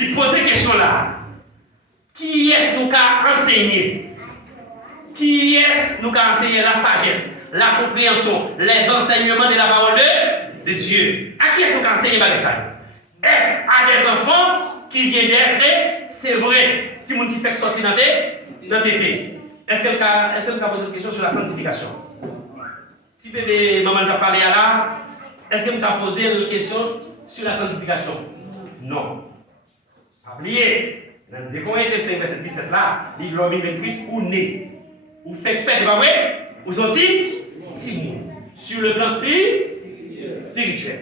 Il pose cette question là. Qui est-ce nous a enseigné? Qui est-ce nous a enseigné la sagesse, la compréhension, les enseignements de la parole de Dieu? À qui est-ce nous a enseigné ça? Est-ce à des enfants qui viennent d'être, c'est vrai, petit monde qui fait sortir dans tété? Est-ce qu'elle a posé une question sur la sanctification? Si bébé maman t'a parlé à là, est-ce qu'elle t'a posé une question sur la sanctification? Non. Oubliez, dans 2 Corinthiens 5, verset 17 là, il glorifie le Christ ou né. Ou fait, c'est pas vrai? Ou sont-ils? Sur le plan spirituel.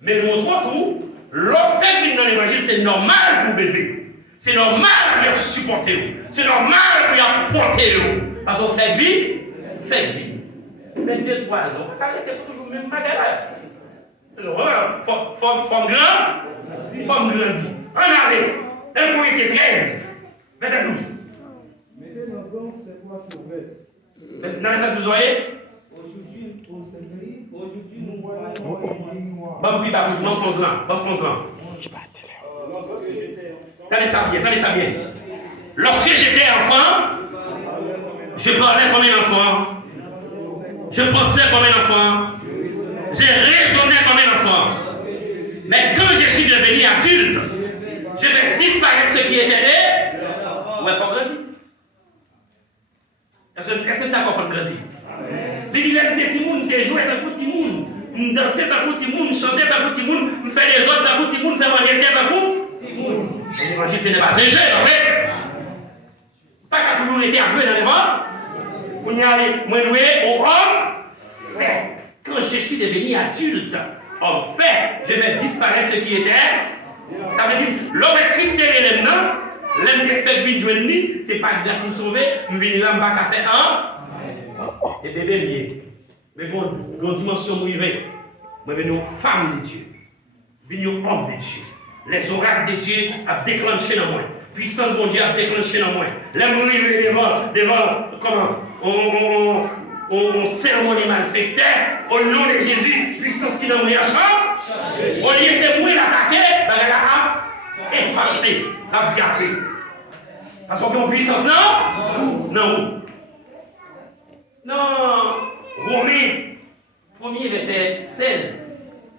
Mais nous montrons tout, l'autre fait dans l'évangile, c'est normal pour bébé. C'est normal pour y supporter. C'est normal pour y apporter. Parce qu'on fait vie. Mais 2-3 ans, on va toujours même bagarre. Forme grandie. On allait. 1 Corinthiens 13, verset 12. Mettez dans donc c'est quoi progresse. Dans verset 12, voyez? Aujourd'hui, nous voyons une noire. Bon, puis, Tenez ça bien. Lorsque j'étais enfant, je parlais comme un enfant. Je pensais comme un enfant. J'ai raisonné comme un enfant. Mais quand je suis devenu adulte, je vais disparaître ce qui était né. Ouais, il faut grandir. Est-ce que tu as d'accord pour grandir? Il dit, les petits gens qui jouent dans le petit monde, danser dans le petit monde, chanter dans le petit monde, faire des autres dans le petit monde, faire manger dans le petit monde. L'évangile, ce n'est pas un jeu, en fait. Pas qu'à tout le monde était appelé dans le vent. On y allait, moi, au homme fait. Quand je suis devenu adulte, homme fait, je vais disparaître ce qui était. Ça veut dire, l'homme est Christ et l'homme, l'homme qui fait vite jouer de c'est pas de la sauver, mais venir là, je vais faire un. Et bébé, mieux. Mais bon, dans dimension mouillée, moi, je suis femme de Dieu. Je suis homme de Dieu. Les oracles de Dieu ont déclenché dans moi. Puissance de Dieu a déclenché dans moi. Les mouillés devant, comment? On cérémonie malfectée, au nom de Jésus, puissance qui n'a pas changé. Au lieu de se mouiller l'attaquer, elle a effacé, a gâté. Parce qu'on a puissance, non? Non. Non. Romains, 1er verset 16.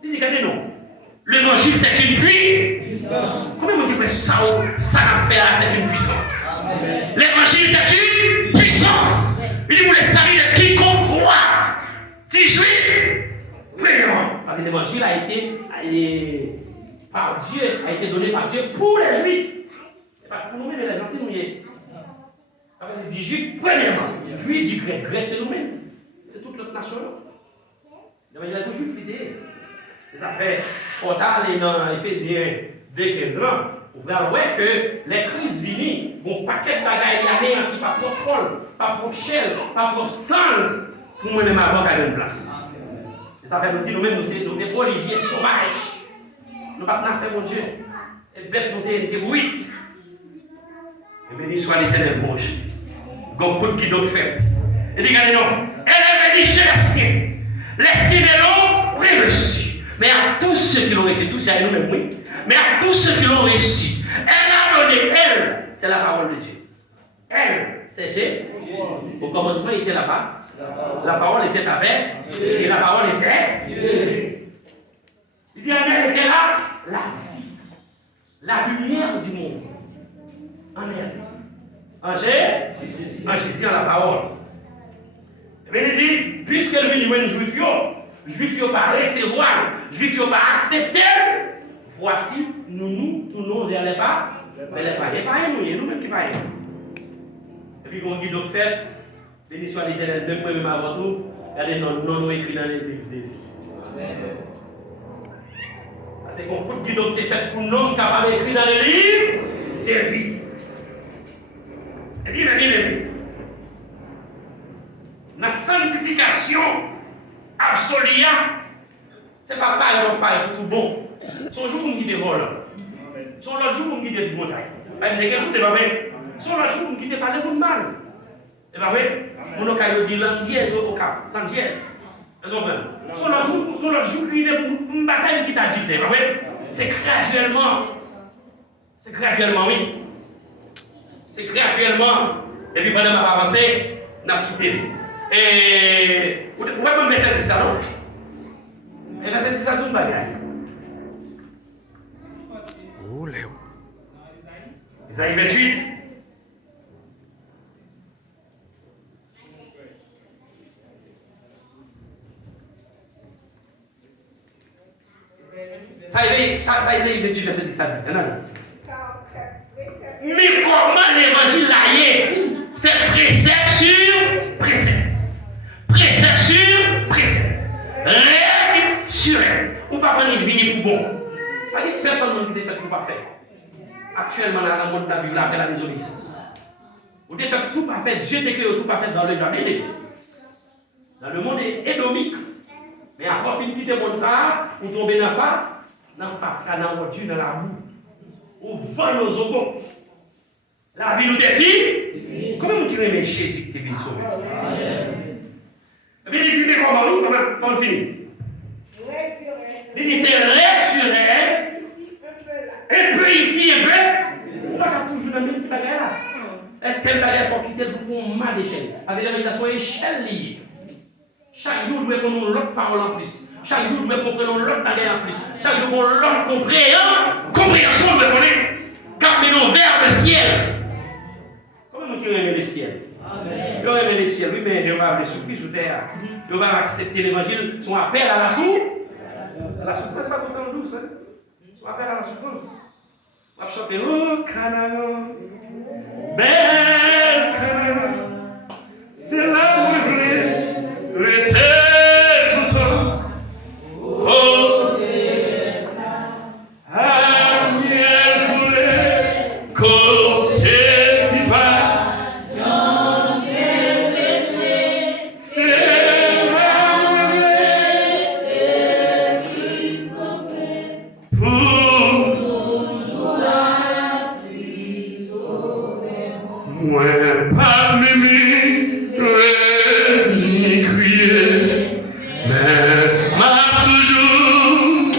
Il dit, regardez, non. L'évangile, c'est une puissance. Comment vous dites ça a fait là, c'est une puissance? L'évangile, c'est une puissance. Il dit, vous les savez de quiconque croit, qui juif, payant. Parce que l'évangile a été donné par Dieu pour les juifs. Pas pour nous-mêmes, les gentils, nous y est. Du juif, premièrement, puis du grec. Grec, c'est nous-mêmes. C'est toute notre nation. L'évangile a toujours juif, ça fait, on a allé dans Éphésiens 2:15 ans, vous verrez ouais, que les crises viennent, bon paquet de bagailles anéantis par propre Paul, par propre Shell, par propre sang, pour moi-même avoir qu'à une place. Et ça fait nous-mêmes, nous sommes oliviers sauvages. Nous ne pouvons pas faire mon Dieu. Et bête, nous sommes débrouillés. Et béni soit l'Éternel pour Dieu. Gon qui d'autre fait. Et dit, regardez, non. Elle avait dit chez les siens. Les siens de l'eau, oui, reçu. Mais à tous ceux qui l'ont reçu, tous à nous-mêmes, oui. Mais à tous ceux qui l'ont reçu, elle a donné, elle, c'est la parole de Dieu. Elle, c'est Dieu. Au commencement, il était là-bas. La parole était avec, et la parole était Dieu. Il dit, elle était là, la vie, la lumière du monde. En elle. En Jésus, en la parole. Et bien, il dit, puisque le venu est juif, juif n'a pas recevoir, juif n'a pas accepter, voici, nous tournons vers les pas, mais les pas, nous-mêmes qui païens. Et puis, quand on dit d'autres fêtes, béni soit l'Éternel, même moi-même avant tout, regardez, non écrit dans les livres de vie. C'est qu'on peut dire d'autres fêtes pour nous capables d'écrire dans les livres de vie. Et puis, la sanctification absolue, ce n'est pas pareil pour tout bon. Son jour, on quitte le vol. Son l'autre jour, on quitte le bataille. Mais tout est pas vrai. Son l'autre jour, on quitte parler pour mal. C'est pas vrai? On a qu'à dire l'andièse au cap. L'andièse. Son l'autre jour, il est pour une bataille qui t'a dit. C'est graduellement. C'est graduellement, oui. C'est graduellement. Et puis pendant qu'on va avancer, on a quitté. Et vous pouvez me laisser dire ça, non? Et là, c'est ça tout le bagage. Oh, Léo. Isaïe 28. Ça y est, Isaïe 28, verset 10 à 10. Mais comment l'évangile là y est? C'est précepte sur précepte. Précepte sur précepte. Règle sur règle. Ou pas prendre une vie pour bon. Pas dit personne qui fait tout parfait. Actuellement, dans le monde de la Bible, après la désobéissance. Vous avez fait tout parfait, Dieu t'a créé tout parfait dans le jardin. Dans le monde édomique. Mais après, fin quitter le monde, ça, vous tombez dans le phare, dans la voiture, dans la boue. Ou vent nos obos. La vie nous défie. Comment vous tirez mes Jésus qui t'est venu sauver? Et puis, il dit, mais comment on finit? Il dit, c'est règle sur règle. Un peu ici, un peu. On va toujours dans le même petit bagage là. Et tel bagage, il faut quitter pour un mal d'échelle. Avec l'évangélisation échelle liée. Chaque jour, nous devons prendre l'autre parole en plus. Chaque jour, nous devons prendre l'autre bagage en plus. Chaque jour, nous devons l'autre compréhension de connaître. Car nous vers le ciel. Comment nous aimons le ciel? Amen. Nous aimons le ciel. Oui, mais Dieu va avoir des surprises sur terre. Dieu va accepter l'évangile, son appel à la souffrance. La souffrance, pas tout le temps douce. Son appel à la souffrance. On va chanter, oh, Canaan, belle Canaan, c'est là où je voulais rester tout le temps. Oh, à miel coulé, côté qui va, c'est là où je voulais moi, pas m'aimer, ni crier, mais m'a toujours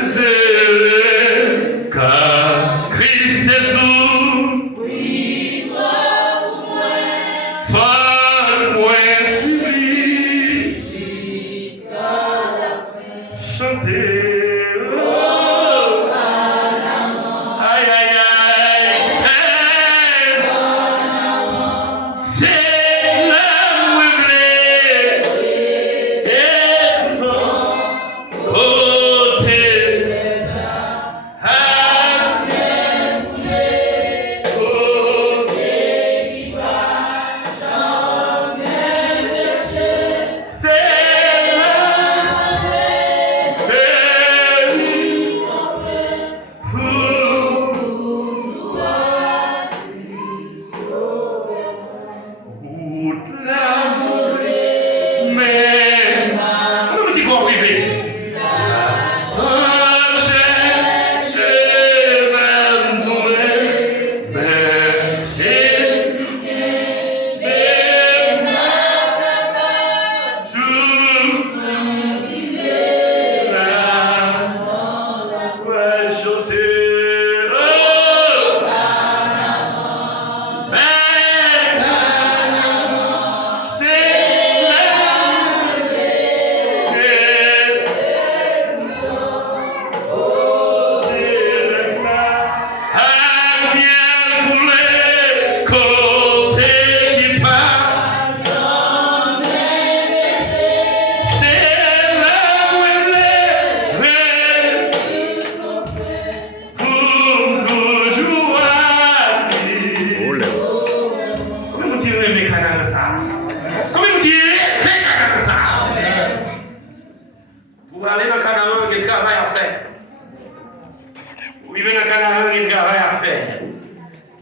zélé, car Christ est sous, fais-moi suivre, chanter.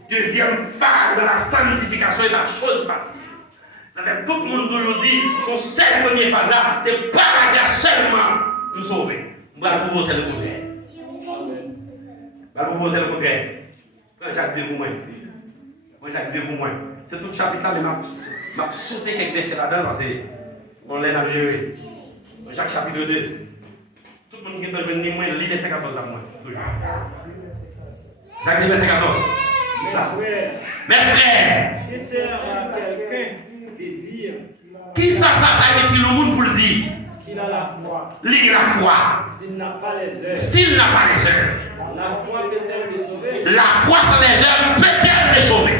Deuxième phase de la sanctification est la chose facile. Ça fait tout le monde aujourd'hui, son seul premier phase, c'est pas la grâce seulement nous sauver. On va proposer le contraire. On va proposer le contraire. Quand Jacques dit pour moi, moi Jacques dit pour moi. C'est tout le chapitre là, mais m'a sauté quelques versets là-dedans parce que On l'a géré. Jacques chapitre 2. Tout le monde qui est venu, moi, lit verset 14 à moi. Toujours. Jacques, verset 14. Mes frères. Qui sert à quelqu'un de dire Qui ça s'appelle le monde pour le dire? qu'il a la foi Lui la foi. s'il n'a pas les œuvres? S'il n'a pas les œuvres. La foi peut-elle le sauver? La foi sans les œuvres peut-elle les sauver?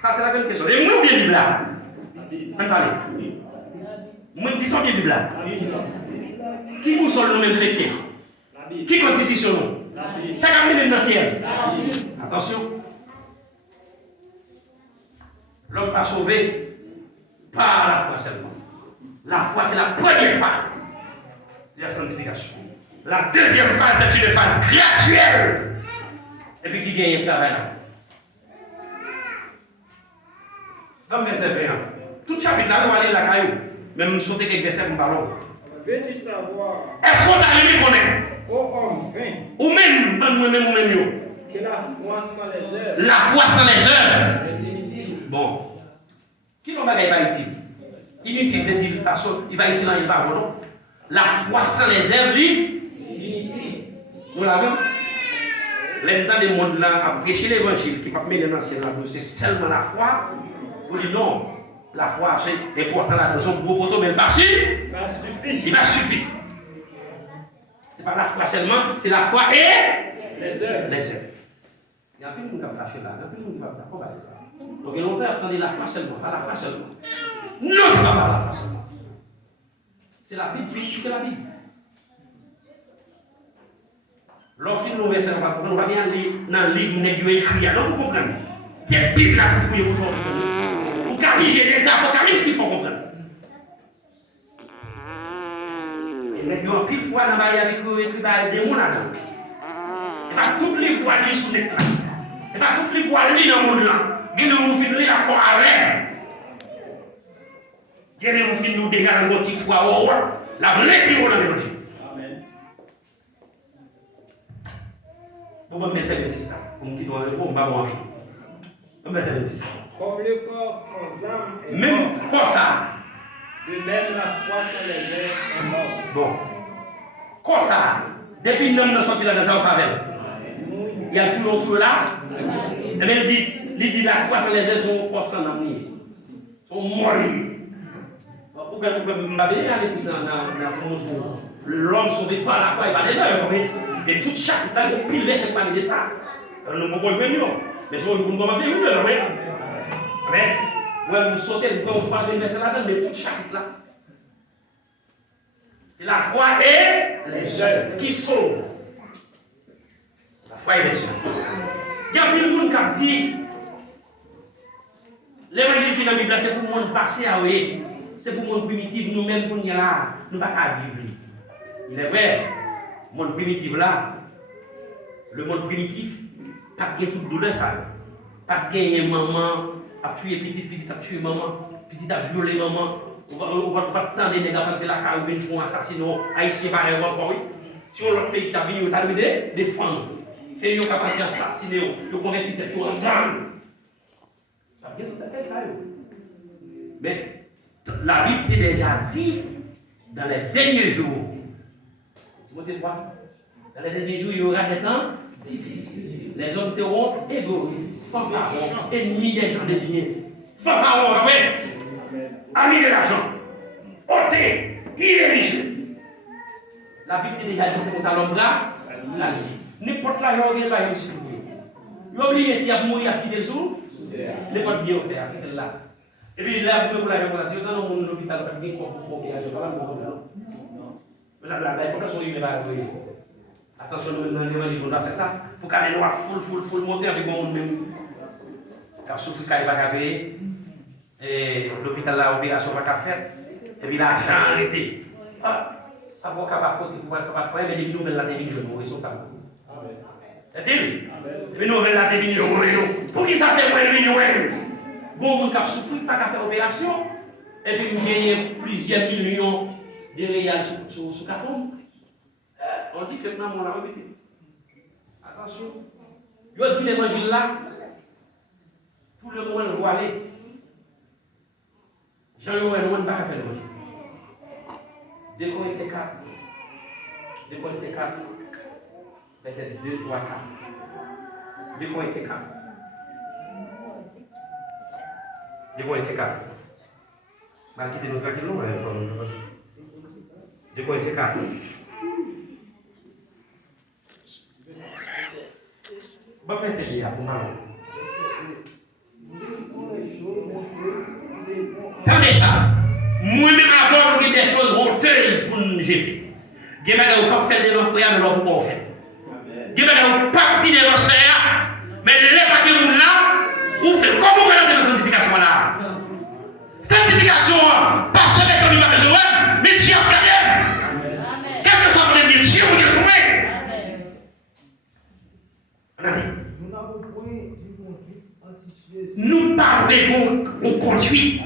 Ça, c'est la grande question. Et moi, bien Bible là. On parle. Moi, disons bien Bible là. Qui vous sont le même chrétien? Qui constitution nous? Ça va venir dans le ciel. Attention. L'homme pas sauvé par la foi seulement. La foi, c'est la première phase de la sanctification. La deuxième phase, c'est une phase graduelle. Et puis qui gagne le travail là? Comme verset 21. Tout chapitre là, on va lire la caillou. Même sauter quelques versets pour parler. Veux-tu savoir, Est-ce qu'on arrive à connaître? ô homme vain, Ou même, moi-même, ou même yo. que la foi sans les œuvres La foi sans les œuvres. est inutile? Bon. Qui l'on va pas utile? Inutile, veut-il, parce qu'il va utile dans une parole, non? La foi sans les œuvres, inutile. Vous l'avez? L'instant des mondes là, à prêcher l'évangile, qui ne peut pas mettre dans l'ancien là, c'est seulement la foi. Vous dites non, la foi, c'est important là dans son gros poteau, mais pas si. Il va suffire. C'est pas la foi seulement, c'est la foi et Les œuvres. les œuvres. Il y a plus de monde qui va fâcher là, il y a plus de monde qui va faire. Pourquoi ça? Donc, il y a longtemps, attendez la foi seulement, pas la foi seulement. Non, c'est pas par la foi seulement. C'est la Bible qui écrit la Bible. Lorsque nous verset, on va bien lire dans le livre où il écrit, alors vous comprenez. C'est la Bible là pour fouiller, vous faut comprendre. Vous corrigez les apocalypses, il faut comprendre. Et maintenant, en pile fois, dans le avec écrit par des démons là-dedans. Et pas toutes les voix lire sous l'écran. Et pas toutes les voix lire dans le monde là. Et nous finissons la foi avec. Et nous finissons déjà dans le petit foi, la blessure dans l'évangile. Vous me mettez 26 ça. Vous me dites, on va voir. Vous me mettez 26. Comme le corps sans âme est Même mort, quoi ça? de même la foi sans les œuvres est morte. Bon. Quoi ça? Depuis l'homme n'a sorti là dans sa faveur. Il y a le flou autour là. Et bien il dit la foi sans les œuvres sont quoi sans l'avenir. Sont morts. Pourquoi vous ne m'avez pas aller pour ça dans le monde? L'homme sauvé par la foi, il va déjà y. Et tout chaque temps, il pile verset parler de ça. Nous ne pouvons pas venir. Mais si vous commencez, vous le voyez. Mais, vous sautez, vous parlez de verset là-dedans, mais tout chapitre là. C'est la foi et les œuvres qui sauvent. La foi et les œuvres. Il y a plus de monde qui dit l'évangile qui est dans la Bible, c'est pour le monde passé à eux. C'est pour le monde primitif, nous-mêmes, pour nous là, nous ne pouvons pas vivre. Il est vrai. Le monde primitif là, le monde primitif, pas de toute douleur ça. Pas de gagner maman, à tuer petit, à tuer maman, petit à violer maman. On va pas tendre les gars de la carrière pour assassiner, haïtien par exemple, oui. Si on leur pays qui a venu, on des femmes. C'est eux qui ont assassiné, ils ont converti tête en gang. Ça vient tout à fait ça. Mais la Bible t'a déjà dit, dans les derniers jours, Timothée 3. Dans les derniers jours, il y aura des temps difficiles. Les hommes seront égoïstes, fanfarons, ennemis des gens de bien. Fanfarons, oui. Amis de l'argent. Ôtés, irréligieux. La Bible dit déjà dit c'est comme ça l'homme là, la vie. N'importe là, il y a un aussi. Il a oublié s'il a mourir à quitter le jour, n'importe bien faire, à quitter là. Et puis là, pour la réponse, dans le monde de l'hôpital, il y a un peu de temps. La déportation, il ne va pas arriver. Attention, nous devons faire ça. Pour qu'elle ait noir, full, monter avec mon monde même. Car surtout qu'elle va faire, et l'hôpital, l'opération va faire, et puis l'argent arrêté. Ça va pas faute, il faut pas faire, mais les nouvelles la déviennent, nous responsable. C'est-il? Et puis nous, la déviennent, pour qui ça c'est moi, les bon, monde qui a souffert, pas qu'à faire opération, et puis nous gagnons plusieurs millions de réals sur carton. On dit fait on l'a répété. Attention. Il dit l'évangile là, pour le moment, le voilé. Jean-Yves, on ne va pas faire l'évangile. 2 Corinthiens 4. 2 Corinthiens 4. Verset 2, 3, 4. 2 Corinthiens 4. 2 Corinthiens 4. Bah, quittez notre tranquille, non? 2 Corinthiens 4. Bon, c'est bien pour moi. Attendez ça. Moi-même avant, je des choses honteuses pour nous jeter. Je ne vais pas faire devant frère, mais l'on peut faire. Je ne vais pas partir devant frère, mais les paquets là, vous faites comment vous faites la sanctification là? Sanctification, pas seulement comme il va besoin, mais Dieu a gardé. Quel que soit le problème de Dieu, vous êtes soumis. Nous parlons de conduite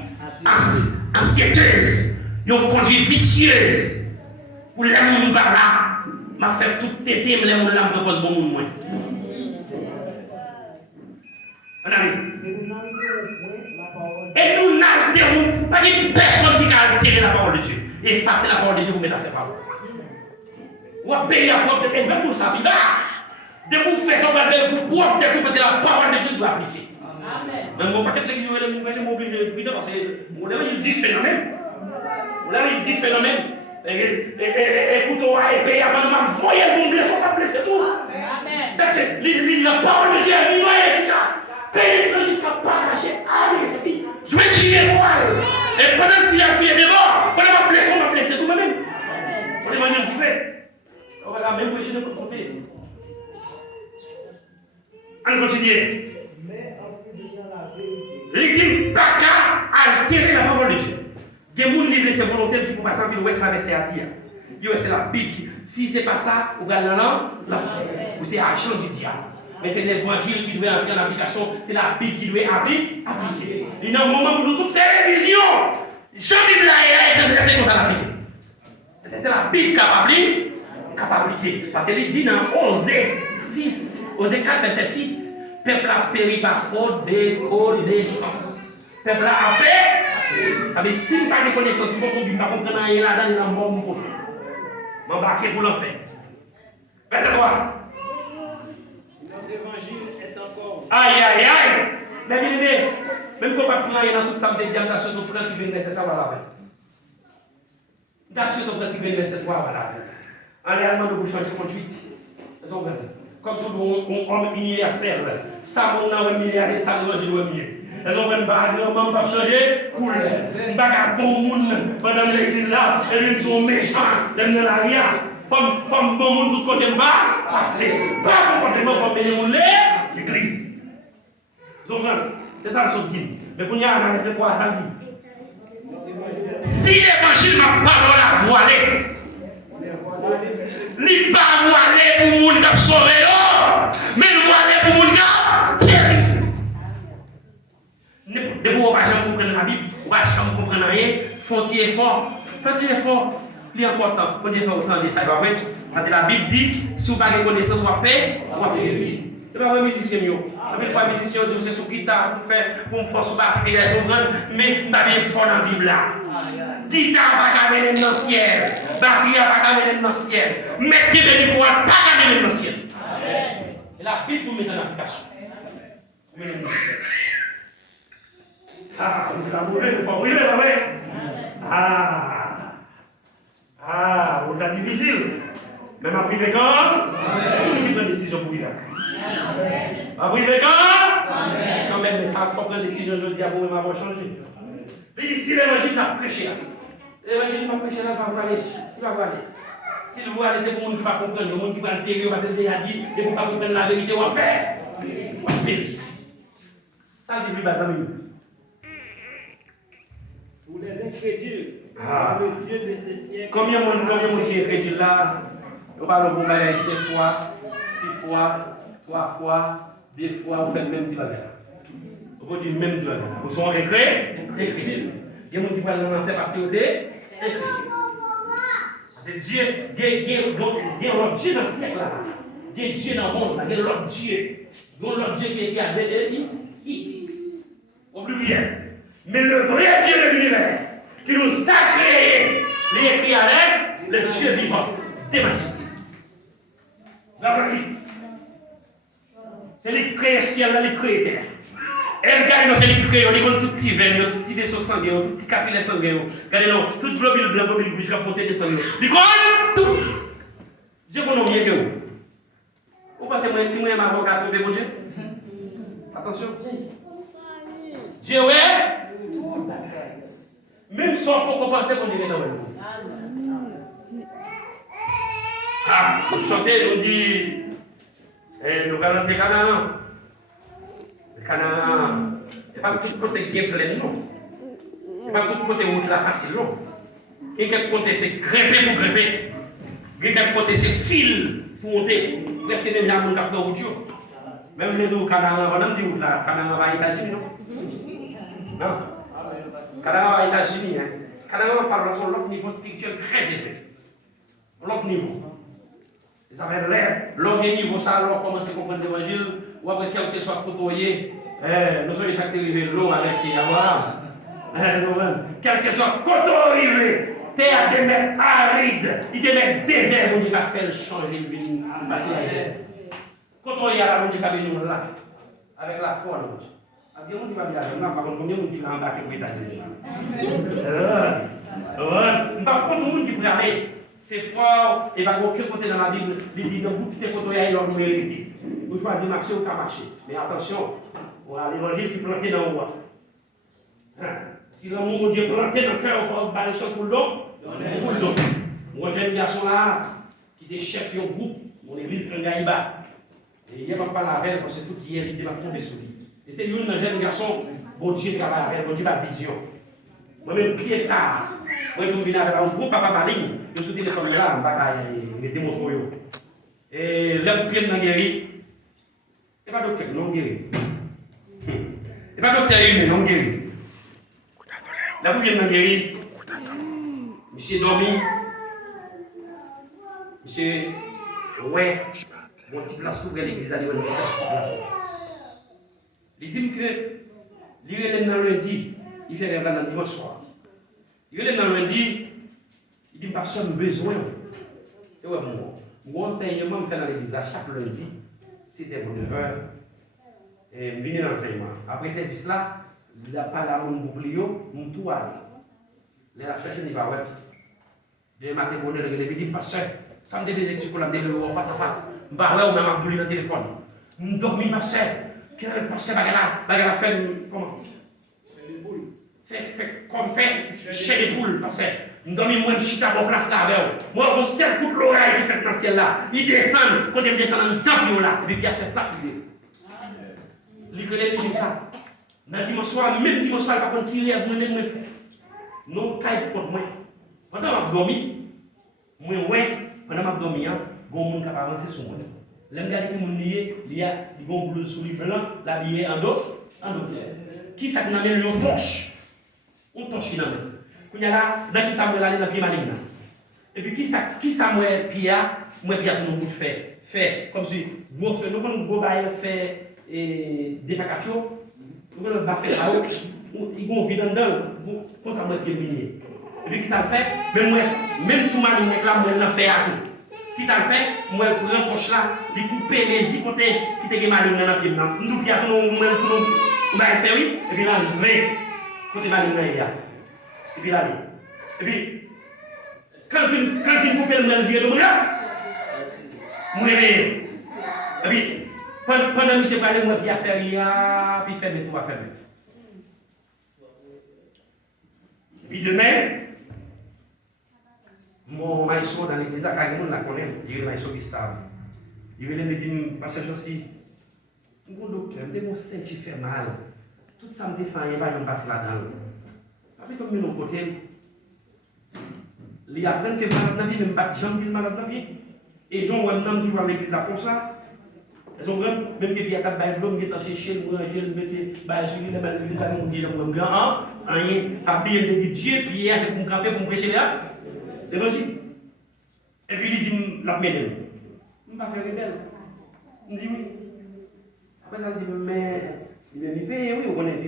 anxiéteuse, de conduite vicieuse. Pour les gens qui là, m'a fait tout tété, mais les gens là me propose bon monde. Et nous n'altérons pas une personne qui a altéré la parole de Dieu. Effacer la parole de Dieu pour mettre à faire parole. Ou à payer la porte de quelqu'un pour sa vie là. De vous faire ça, pour pouvoir peut-être parce que la parole de Dieu doit appliquer. Mais mon paquet de l'église, je m'oblige de prier parce que on a eu 10 phénomènes. On a eu 10 phénomènes. Écoute-moi et paye avant de m'envoyer mon blessé, on va blesser tout. La parole de Dieu est vivante et efficace. Pénétre jusqu'à pas cacher à l'esprit. Je vais tuer moi. Et pendant que tu as fui de mort, pendant que ma blessure, on va blesser tout moi-même. On est mangé un petit peu. On va même prêcher de votre côté. On continue. L'ultime pas qu'à altérer la parole de Dieu. Il y a des gens qui blessent volontaires qui ne peuvent pas sentir où est-ce que c'est à dire. C'est la Bible. Si ce n'est pas ça, vous allez là, ou c'est l'action du diable. Mais c'est l'évangile qui doit entrer en application, c'est la Bible qui doit appliquer. Il y a un moment pour nous tous faire révision. Jean-Bible là, c'est comme ça l'appliquer. C'est la Bible qui a appliqué. Parce qu'il dit dans Osée 6, Osée 4, verset 6. Peuple a péri par faute de connaissance. Peuple a fait. Avec si pas de connaissance, il ne peut pas comprendre rien là-dedans, il est mort mon côté. M'embarquer pour l'enfer. Verset 3. Notre évangile est encore. Aïe, aïe, aïe. Mais bien aimé, même quand on va prendre dans toute ça, on va dire, t'as surtout prendre si bien nécessaire, voilà. T'as surtout prendre si bien nécessaire, voilà. En réellement, nous changer de conduite. Comme si on homme universel. Ça, on a un milliard et ça, on a un milliard. Et donc, on va pas changer, cool. On va pas bon monde pendant l'église là, et ils sont méchants, ils n'ont rien. Comme bon monde tout côté bas, passer. Pas comportement comme l'église. C'est ça le dit. Mais pour y aller, c'est quoi ça dit? Si l'évangile m'a parlé à voiler, il pas voilé pour moun qui sauvé, mais il voilé pour moun qui péri. De vous, on va jamais comprendre la Bible, on va jamais comprendre rien, font-ils effort. Font-ils effort, plus important, faut faire autant de ça. Parce que la Bible dit, si vous n'avez pas de connaissance, on va payer, on va payer. C'est pas un musicien, avec fois musicien, c'est sur guitare pour me faire sur batterie, mais pas bien fort dans la Bible là. Guitare pas qu'à mener dans le ciel, batterie pas qu'à mener dans le ciel, mais qui veut dire pas qu'à mener dans le ciel. Et la Bible nous met en application. Ah, vous avez brûlé, il faut brûler, vous êtes difficile. Même après les quand, on prend une décision pour vivre. Après les quand, quand même, mais ça faut prendre une décision aujourd'hui pour m'avoir changé. Et ici, l'évangile n'a pas prêché. L'évangile n'a pas prêché, là, il va aller. Si vous allez, c'est pour les gens qui ne vont pas comprendre, les gens qui vont altérer, parce que déjà dit, et pour ne pas comprendre la vérité, on va faire. On va faire. Ça dit, lui, bas Pour les incrédules, le Dieu de ces siècles. Combien de monde qui est crédule là? On parle de bon bagage 5 fois, 6 fois, 3 fois, 2 fois, vous faites le même petit bagage. Vous faites le même petit bagage. Vous sont incrédules. Il y a des gens qui parlent en enfer parce que vous êtes incrédules. C'est Dieu, il y a l'autre Dieu dans le siècle là. Il y a Dieu dans le monde là, il y a l'autre Dieu. Il y a l'autre Dieu qui est avec X. Oubliez bien. Mais le vrai Dieu de l'univers, qui nous a créés, il est écrit avec le Dieu vivant, des majestés. La police. C'est les créés ciel, les créés terre. Et regardez, c'est les créés, on est tout petit veine, tout petit vaisseau sanguin, tout petit capillaire sanguin. Regardez, non, tout globule blanc, globule rouge, la fontaine des sanguins. Les tous. Dieu qu'on a bien que vous. Vous pensez que moi, si moi, ma avocat, tromper mon Dieu? Attention. Dieu, ouais. Même si on peut penser qu'on dirait dans le monde. Ah, nous chantons, nous dit, nous allons faire Canaan. Le Canaan, ce n'est pas tout côté bien plein, non. Ce n'est pas tout côté où la facile, non. Et quel côté c'est grimper pour grimper. Et quel côté c'est fil pour monter. Presque même là, mon carton route. Même les deux Canaan, on a dit là, Canaan va aux États-Unis, non? Non. Canaan va aux États-Unis, hein. Canaan parle sur l'autre niveau spirituel très élevé. L'autre niveau. Ça fait l'air. L'autre niveau, ça, alors, commencer à comprendre l'évangile, ou après, quel que soit côtoyé, nous sommes chaque arrivé l'eau avec qui avoir. Quel que soit côtoyé, terre des mètres arides, il des mètres désert, on dit va faire changer le vin, côtoyé à la monde qui a venu là, avec la foi, nous. Il y a des gens qui va venir là, par contre, combien de gens qui vont embarquer pour les États-Unis? Par contre, tout le monde qui peut aller. C'est fort, et pas aucun côté dans la Bible, il dit que vous quittez côté, il leur mérite. Vous choisissez marcher ou pas marcher. Mais attention, voilà l'évangile qui planté dans le roi. Si l'amour de Dieu planté dans le cœur, on va faire les choses pour le dos. Moi, j'ai un garçon là, qui était chef de groupe, mon église Ngaïba. Et il n'y a pas la veille, parce que tout qui est, il va tomber sur lui. Et c'est lui, un jeune garçon, bon Dieu travaille avec, bon Dieu a vision. Moi-même, pied ça. Moi, je suis venu avec un gros papa Maline, je suis téléphone là, en bataille, je mettais mon troyo. Et là, vous pied de guéri. Et pas docteur, non guéri. Et pas docteur, mais non guéri. Là, vous pied de guéri. Monsieur dormi. Monsieur, ouais, mon petit place pour l'église, allez, on va faire il dit que, il est dans le lundi, il fait rêve dans le dimanche soir. Il est dans le lundi, il dit pas seul besoin. C'est ouais, mon enseignement me fait dans l'église chaque lundi, c'était pour 9 heures. Et je viens dans l'enseignement. Après ce service là, il a parlé à mon bouclier, mon tout allé. Il a cherché des barouettes. Bien matin, bon, il dit pas seul. Ça me débait sur la début face à face. Je parlais au même abdouli dans le téléphone. Je dormis pas seul. Qu'est-ce que c'est bagala fait comment? Fait comme fait chez les poules, parce que nous dormons moins de chita pour place là avec moi, on serre toute l'oreille qui fait dans le ciel là. Il descend, quand il descend dans le temple là, et puis il a fait flat. Il connaît dit ça. Dans dimanche soir, même dimanche soir, par contre, il lève moi-même, moi fait. Non, caille pour moi. Pendant que je dormi, moi, ouais, pendant que je dormi, il y a un monde qui a avancé sur moi. L'homme qui mon lié, il y a un blouse sous les blanc, l'habillé en dos, qui ça n'a même une poche? On touche dans le. Quand il y a là, dans qui ça me aller dans le pied maligne. Et puis qui ça moi Pierre, moi Pierre tout le monde fait comme si vous fait nous on go bailler fait des pacatio, nous on va faire ça, ils vont vivre dedans, pour ça moi pied minier. Et puis qui ça fait, même tout maligne là moi on fait à tout. Qui ça fait, moi prend poche là, il coupe les zicoté qui te maligne dans le pied là. Nous Pierre tout nous on va faire oui, et puis là côté mal il y a. Et puis là, et puis, quand il coupe le mal vieux de moi, je me réveille. Et puis, pendant que je parle, moi, puis à faire, puis faire tout à faire. Et puis demain, mon maïso dans l'église, à Kagimoun la connaît, il est maïso Gustave. Il venait me dire, parce que je suis, mon docteur, mon sein qui fait mal. Tout ça me défend, il va y passer là-dedans. Après, tout le monde côté, il apprend que malade n'a vie, même pas de gens qui malade n'a vie. Et les gens qui vont à l'église comme ça, ils ont même que il y a 4 bails blancs qui sont chez moi, je le mettais, je lui demande l'église à mon Dieu, le grand, rien, pas bien de Dieu, puis c'est pour me camper, pour me prêcher là. L'évangile. Et puis il dit, la mène. Je ne vais pas faire rebelle. Il me dit oui. Après ça, il dit, mais. Il dit, oui, on connaît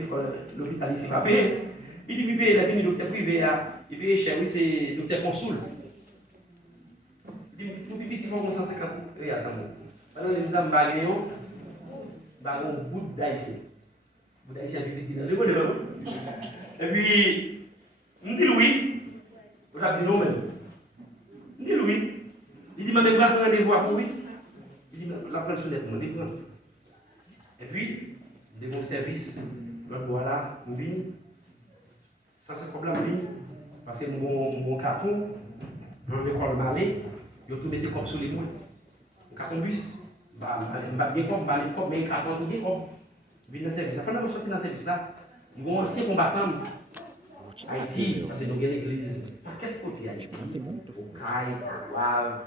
l'hôpital ici, pas payé. Il dit, il a fini docteur privé, il paye cher, oui, c'est docteur consul. Pour petit, il faut 150 reals. Alors, les hommes balayent, un bout d'haïtien. Bout d'haïtien petit, je connais pas. Et puis, on dit oui. On a dit non, même. On dit oui. Il dit, mais je vais prendre rendez-vous pour lui. Il dit, la prendre sur lettre, il prend. Et puis, de mon service, voilà, on vient. Ça, c'est problème, parce que mon carton, dans l'école Malais, il a tout mis comme sur les points. Mon carton bus, je ne vais pas bien comme, mais le carton tout bien comme. Je viens dans le service. Après, je suis dans le service là. Ils vont ancien combattant. Haïti, parce que nous avons l'église. Par quel côté Haïti? Au Caille, au Wave,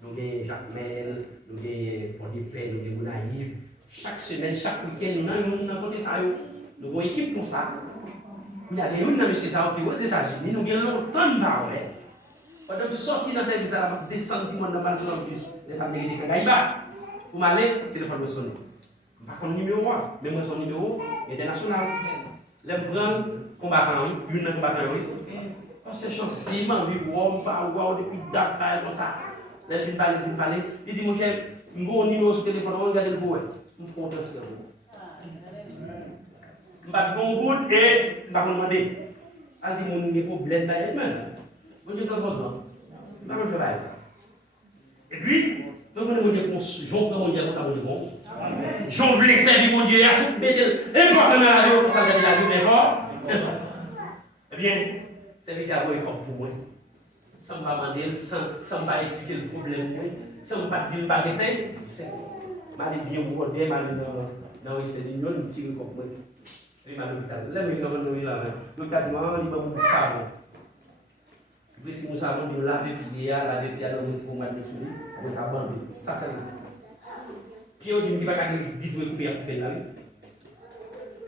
nous avons Jacmel, nous avons Pont de Paix, nous avons Naïve. Chaque semaine, chaque week-end, nous avons côté ça. Nous avons une équipe pour ça. Il y a des gens dans M. Sao qui aux États-Unis, nous avons longtemps de marre. Quand nous sortis dans cette service, des sentiments de mal de plus, les Américains de Gaïba. Pour m'aller, le téléphone me sonne. Par contre, numéro 1, mais moi, son numéro international. Les grands combattants, une combattant, c'est chancy, je vis depuis date, comme ça. Les filles parlent, il dit, mon cher, je vais au numéro sur le téléphone, on regarde le bout. Je me compte ce que je vais bon bout et je vais demander. Elle dit, mon numéro problème, je vais dans votre nom. Je vais faire ça. Et puis, je vais vous dire, Jean prend mon Dieu, comme ça, bon. Jean voulait servir mon Dieu, à souper, et moi, je vais aller comme ça, je vais aller d'accord. Eh bien, c'est lui qui a voulu comme pour moi. Sans me demander, sans me expliquer le problème, sans me dire pas de c'est. Je vais bien vous dire, je vais dans l'Union, je vais tirer comme moi. Et je vais à l'hôpital. Là, je vais dans l'hôpital. L'hôpital, il va vous savon. Puis si nous savons de laver pied, laver pied dans notre format de souris, on s'abandonne. Ça, c'est le. Puis on dit qu'il va y avoir des couper à couper là.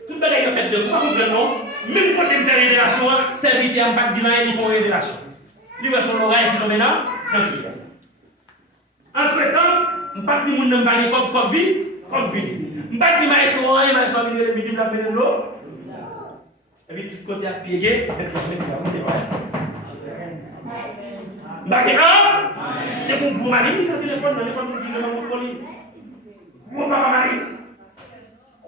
Tout le monde est fait de quoi, vous non? Même quand il fait révélation, c'est lui qui a un bac d'île, il faut révélation. Il va sur l'oreille qui tombe là, entre-temps, je ne pas dire que je ne vais pas comme vie, comme vie. Je ne pas dire que je vais sur l'oreille, je vais sur l'oreille, je vais sur l'eau. Et puis tout côté à pied, je vais c'est pour Marie, le téléphone, le téléphone qui est dans mon colis. Mon papa Marie.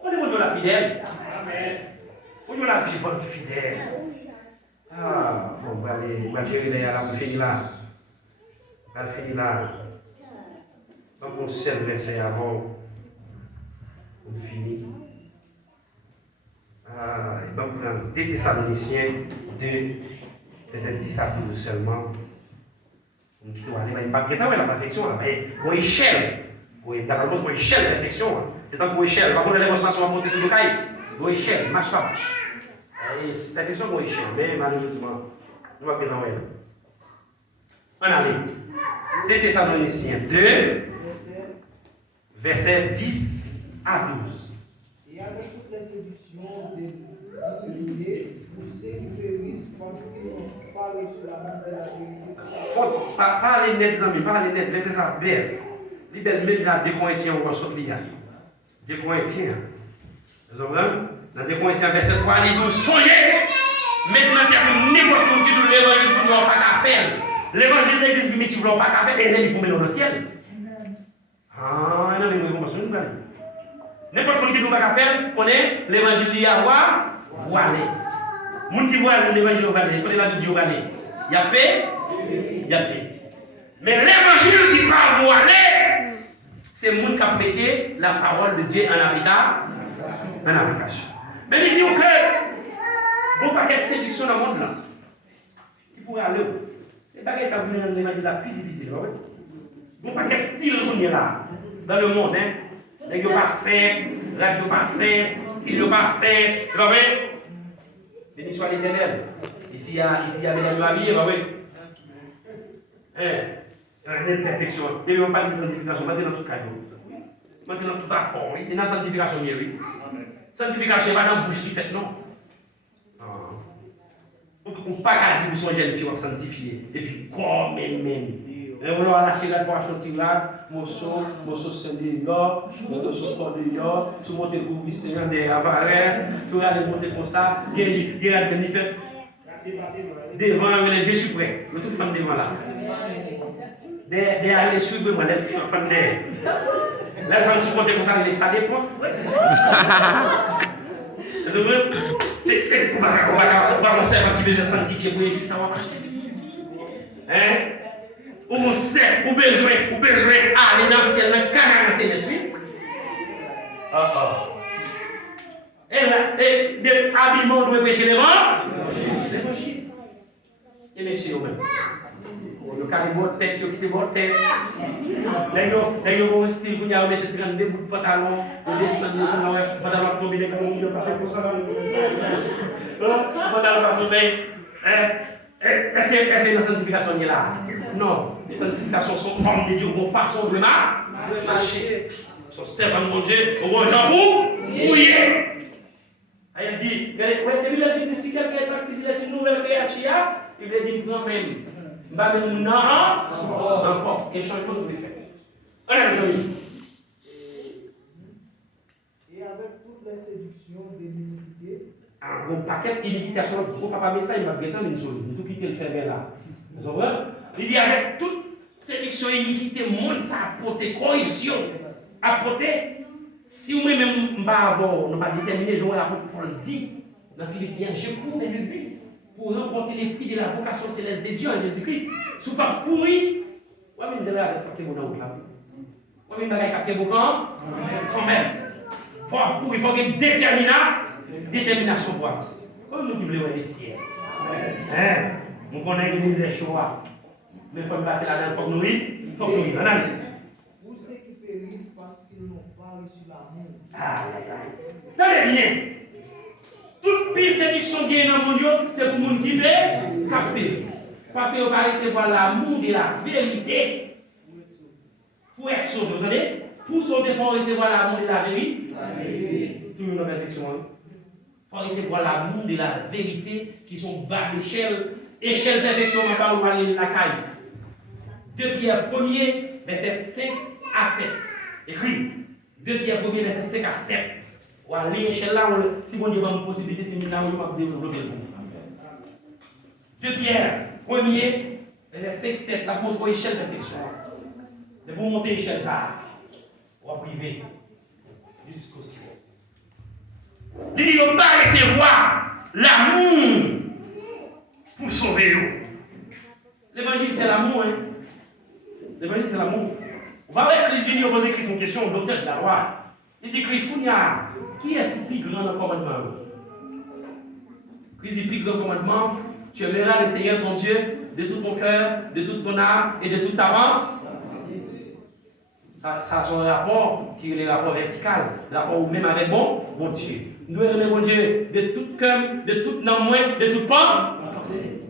On est bonjour la fidèle. Amen. Bonjour la vivante fidèle. Ah, on va aller, on va gérer là, on va finir là. On va finir là. Donc on s'est blessé avant. On finit. Ah, et donc on a 2 Thessaloniciens 2, verset 10 à 12 seulement. On dit qu'il n'y a pas de perfection, mais une échelle. D'abord, une échelle de perfection. C'est donc une échelle. Par contre, les démonstrations vont monter sur le cahier. Une échelle, marche par marche. Et c'est perfection pour une échelle, mais malheureusement, nous ne pouvons pas aller. On allait. 2 Thessaloniciens 2, verset 10 à 12. Et avec toutes les séductions d'illuminés, pour ceux qui périssent parce qu'ils n'ont pas reçu la main de la vérité. Parlez net, amis, parlez net, laissez ça belle. Libère même dans 2 Corinthiens, on va sortir. 2 Corinthiens. Vous comprenez? Dans 2 Corinthiens, verset 3, il dit soyez. Maintenant, il y a n'importe qui dit l'évangile pour nous, pas qu'à faire. L'évangile de l'église, mais tu ne veux pas qu'à faire, et elle est pour mettre dans le ciel. Ah, non, mais nous ne pouvons pas. N'importe qui dit pas qu'à faire, connaît l'évangile d'y avoir, voilé. Les gens qui voient l'évangile voilé, ils connaissent la Bible voilé. Il y a paix, il y a paix. Mais l'évangile qui va voilé, c'est le monde qui a mis la parole de Dieu en application. Mais il dit que, bon paquet de séduction dans le monde là, qui pourrait aller où? C'est pas que ça vous donne l'évangile la plus difficile. Bon paquet de style qu'on est là, dans le monde, hein. Les gens passent, radio passent, style passent, tu vois, béni soit l'Éternel. Ici, il y a des gens habillés, tu vois, l'imperfection. Il n'y a pas de sanctification, pas de notre caillou. Maintenant, tout à fond, il y a une sanctification, oui. Sanctification, pas dans la bouche qui fait, non. On ne peut pas dire que son jeune fille va sanctifier. Et puis, comme même. Et on va lâcher la voix chantilade, morceau c'est de l'or, morceau de l'or, tout le monde est couvert, c'est des appareils, tout le monde est comme ça, il y a des fait devant Jésus près, le tout femme devant là. aller suivre moi, les enfants de. Là, quand je suis monté comme ça, ça dépend. On va me servir qui déjà sanctifié pour l'église, ça va marcher. Hein? Ou sait, ou besoin aller dans le ciel, dans le canal, c'est le suite. Et là, des habillements doivent prêcher l'évangile. Et messieurs, même. Le caribou de tête, qui est de tête. D'ailleurs, on style, vous avez mis 32 bouts de pantalon, vous descendez, vous avez tombé les canons, vous avez fait ça. Vous avez tombé. Est-ce que la sanctification est là? Non. Les sanctifications sont hommes de Dieu, vos façons de marcher. Sont servants de mon Dieu, au jambon, mouillé. Il dit, depuis la vie de si quelqu'un est une nouvelle créature, il lui dit moi-même, non, encore, et changement de faire. Voilà les amis. Et avec toutes les séductions de l'iniquité, Un bon paquet d'iniquité, gros papa, mais ça, il va bien une chose, il tout quitter le faire là. Vous comprenez? Il dit, avec toute séduction et iniquité, monde, ça apporte corruption, apporte. Si vous-même, nous pas déterminé, je vais pour le dire, dans Philippiens, je cours vers le but pour remporter les prix de la vocation céleste de Dieu en Jésus-Christ. Si vous pas courir, vous avez dit, avec paquet bon dans votre vie. Vous avez dit, paquet bon quand même. Il faut courir, il faut une détermination pour avancer. Comme nous qui voulons aller ciel. Nous connaissons l'église des choix. Mais il faut passer là-dedans, il faut que nous vivions. pour ceux qui périssent parce qu'ils n'ont pas reçu l'amour. Tenez bien. Toute pile séduction qui est dans mon Dieu, c'est pour les gens qui veulent capter. Parce que vous allez recevoir l'amour de la vérité. Pour être sauvé, vous entendez? Pour sauver, il faut recevoir l'amour de la vérité. Tout le monde a réflexion. Il faut recevoir l'amour de la vérité qui sont bas d'échelle. Échelle de perfection, on va pas aller la caille. 2 Pierre 1er, verset 5 à 7. Écrit. 2 Pierre 1er, verset 5 à 7. On va aller échelle là, si on a une possibilité, si on va développer le monde. 2 Pierre 1er, verset 5 7, la contre échelle de perfection. De pour monter l'échelle, ça, on va priver jusqu'au ciel. Il dit, on va recevoir l'amour pour sauver vous. L'évangile, c'est l'amour. Hein? L'évangile, c'est l'amour. On va voir Christ venir poser Christ une question au docteur de la loi. Il dit, Christ, qui est le plus grand commandement? Christ dit, le plus grand commandement, tu aimeras le Seigneur ton Dieu de tout ton cœur, de toute ton âme et de toute ta âme. Ça, c'est un rapport qui est le rapport vertical, le rapport même avec bon Dieu. Nous devons aimer mon Dieu de tout cœur, de toute âme, de toute pensée.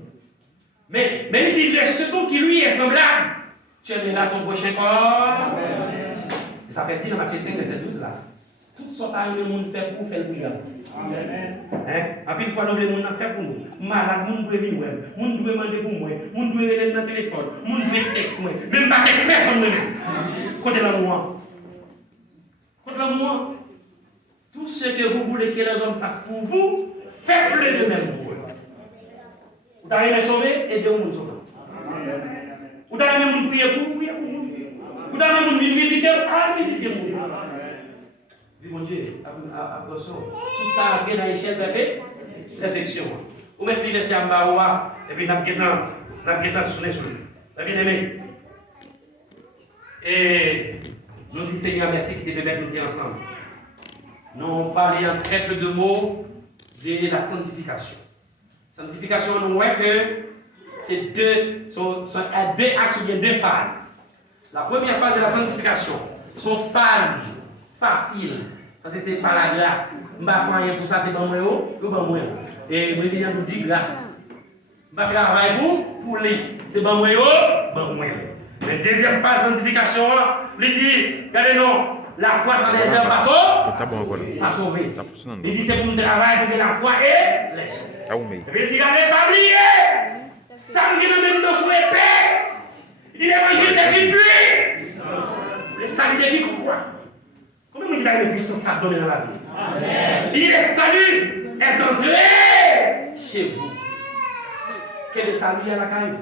Mais il dit, le second qui lui est semblable, tu aimeras ton prochain corps. Et ça fait dire dans Matthieu 5, verset 12 là. Tout ce que le monde fait pour faire le brillant. Après, une fois, nous voulons faire pour nous. Malade, nous devons venir, nous devons demander pour moi, nous devons aller dans le téléphone, nous devons texter, même pas texte personne. Côté l'amour. Côté l'amour. Tout ce que vous voulez que les hommes fassent pour vous, faites-le de même pour eux. Vous avez sauvé, aidez-vous nous sauver. Vous avez même prier pour vous, priez pour vous. Vous avez même visiter, visiter vous. Mon Dieu, attention. Tout ça après dans l'échelle de perfection. Vous mettez les versets en bas, et puis nous avons sur les choses. Bien aimé. Et nous disons Seigneur, merci que tu es avec nous ensemble. Nous parlons en très peu de mots de la sanctification. Sanctification, nous voyons que c'est deux axes ou bien deux phases. La première phase de la sanctification, sont phases faciles. Parce que c'est pas la grâce. Je ne vais pas rien pour ça, c'est pas moi ou pas moi. Et le Brésilien nous dit grâce. Je ne vais pas travailler pour lui. C'est pas moi ou pas moi. Mais deuxième phase de sanctification, il dit, regardez non, la foi sans les heures pas sauver. Il dit c'est pour nous travailler pour que la foi est lèche. Il dit, regardez, pas oublier, sang qui nous met sous l'épée. Il dit l'évangile c'est une pluie. Le salut de qui qu'on croit. Comment il a une puissance à donner dans la vie? Amen. Il dit le salut est entré chez vous. Quel est le salut à la caille?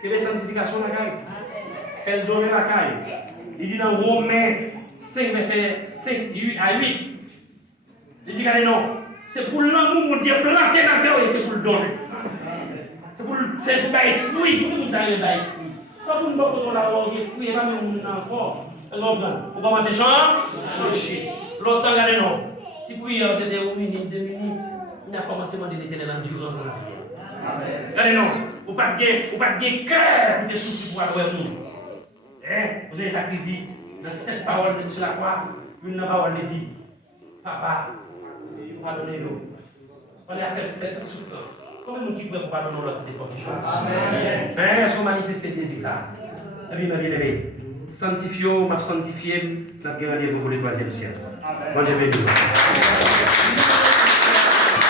Quelle est la sanctification à la caille? elle donne la caille. Il dit dans Romains 5, verset 5 à 8. Il dit, regardez, non, c'est pour l'amour, mon Dieu, planter dans le cœur et c'est pour le donner. C'est pour bailler fruit, pour nous donner bailler fruit. Pas pour nous donner la mort, il fruit, et pas nous encore. Vous commencez à changer. L'autre, regardez, non. Si vous priez, c'était 1 minute, 2 minutes, il a commencé à demander l'éternel endurance dans la prière. Regardez, non, vous n'avez pas de cœur pour des soucis pour avoir nous. Vous avez ça qui dit, dans cette parole que sur la croix, une parole dit, Papa, pardonnez-nous. On est à faire toute souffrance. Comment nous qui pouvons pardonner l'autre des choses? Amen. Elles sont manifestées des ça. Et puis, ma bien-aimée, sanctifiez-vous, m'a sanctifié, n'a pas gagné pour le 3e ciel. Bon Dieu béni.